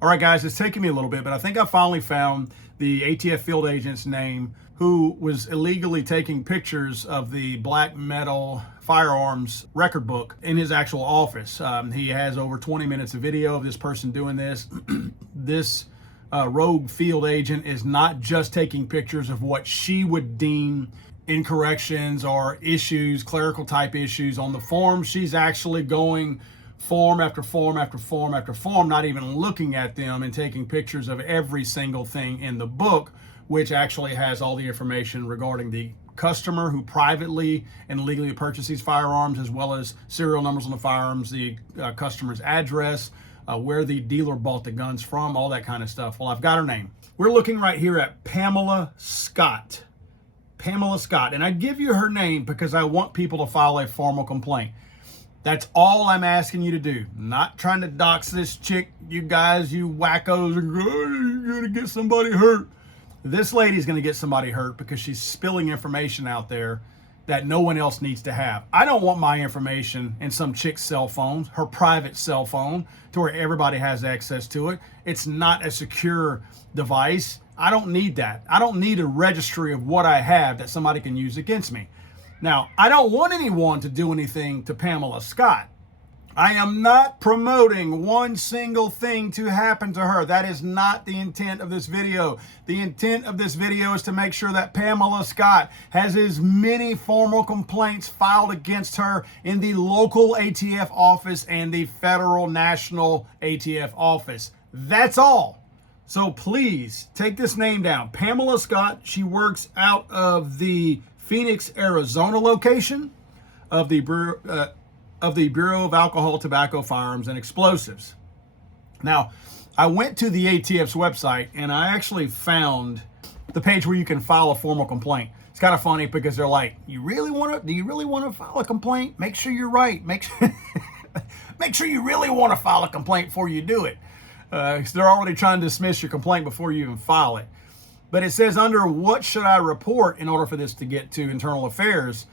All right, guys, it's taking me a little bit, but I think I finally found the ATF field agent's name who was illegally taking pictures of the black metal firearms record book in his actual office. He has over 20 minutes of video of this person doing this. This rogue field agent is not just taking pictures of what she would deem incorrections or issues, clerical type issues on the form. She's actually going form after form after form after form, not even looking at them, and taking pictures of every single thing in the book, which actually has all the information regarding the customer who privately and legally purchased these firearms, as well as serial numbers on the firearms, the customer's address, where the dealer bought the guns from, all that kind of stuff. Well, I've got her name. We're looking right here at Pamela Scott. Pamela Scott. And I give you her name because I want people to file a formal complaint. That's all I'm asking you to do. I'm not trying to dox this chick, you guys, you wackos, and you're going to get somebody hurt. This lady's going to get somebody hurt because she's spilling information out there that no one else needs to have. I don't want my information in some chick's cell phone, her private cell phone, to where everybody has access to it. It's not a secure device. I don't need that. I don't need a registry of what I have that somebody can use against me. Now, I don't want anyone to do anything to Pamela Scott. I am not promoting one single thing to happen to her. That is not the intent of this video. The intent of this video is to make sure that Pamela Scott has as many formal complaints filed against her in the local ATF office and the federal national ATF office. That's all. So please take this name down. Pamela Scott. She works out of the Phoenix, Arizona location of the Bureau of Alcohol, Tobacco, Firearms, and Explosives. Now, I went to the ATF's website and I actually found the page where you can file a formal complaint. It's kind of funny because they're like, do you really want to file a complaint? Make sure you're right. Make sure you really want to file a complaint before you do it. Because they're already trying to dismiss your complaint before you even file it. But it says under what should I report in order for this to get to internal affairs?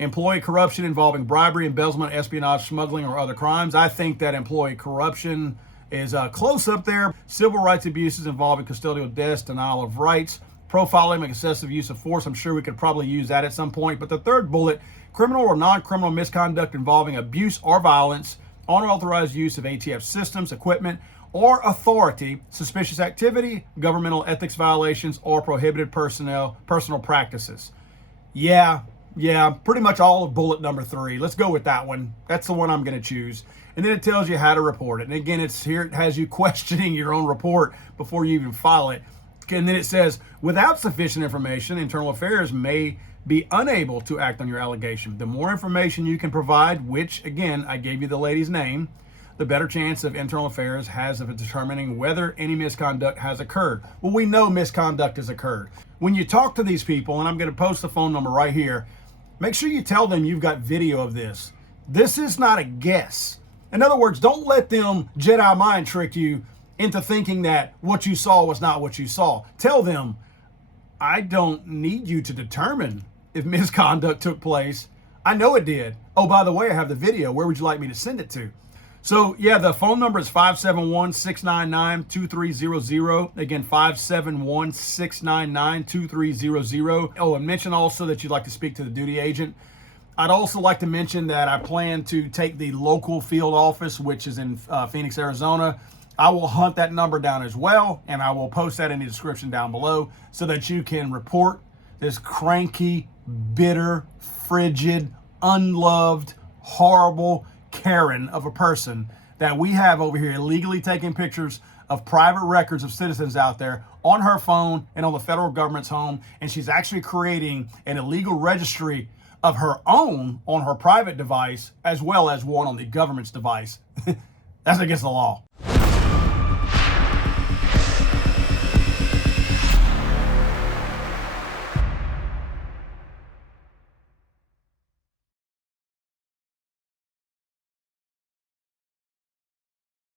Employee corruption involving bribery, embezzlement, espionage, smuggling, or other crimes. I think that employee corruption is close up there. Civil rights abuses involving custodial deaths, denial of rights, profiling, and excessive use of force. I'm sure we could probably use that at some point. But the third bullet, criminal or non-criminal misconduct involving abuse or violence, unauthorized use of ATF systems, equipment, or authority, suspicious activity, governmental ethics violations, or prohibited personal practices. Yeah, pretty much all of bullet number 3. Let's go with that one. That's the one I'm going to choose. And then it tells you how to report it. And again, it's here, it has you questioning your own report before you even file it. And then it says, without sufficient information, Internal Affairs may be unable to act on your allegation. The more information you can provide, which again, I gave you the lady's name, the better chance of Internal Affairs has of determining whether any misconduct has occurred. Well, we know misconduct has occurred. When you talk to these people, and I'm going to post the phone number right here, make sure you tell them you've got video of this. This is not a guess. In other words, don't let them Jedi mind trick you into thinking that what you saw was not what you saw. Tell them, I don't need you to determine if misconduct took place. I know it did. Oh, by the way, I have the video. Where would you like me to send it to? So, yeah, the phone number is 571-699-2300. Again, 571-699-2300. Oh, and mention also that you'd like to speak to the duty agent. I'd also like to mention that I plan to take the local field office, which is in Phoenix, Arizona. I will hunt that number down as well, and I will post that in the description down below so that you can report this cranky, bitter, frigid, unloved, horrible Karen of a person that we have over here illegally taking pictures of private records of citizens out there on her phone and on the federal government's home. And she's actually creating an illegal registry of her own on her private device, as well as one on the government's device. That's against the law.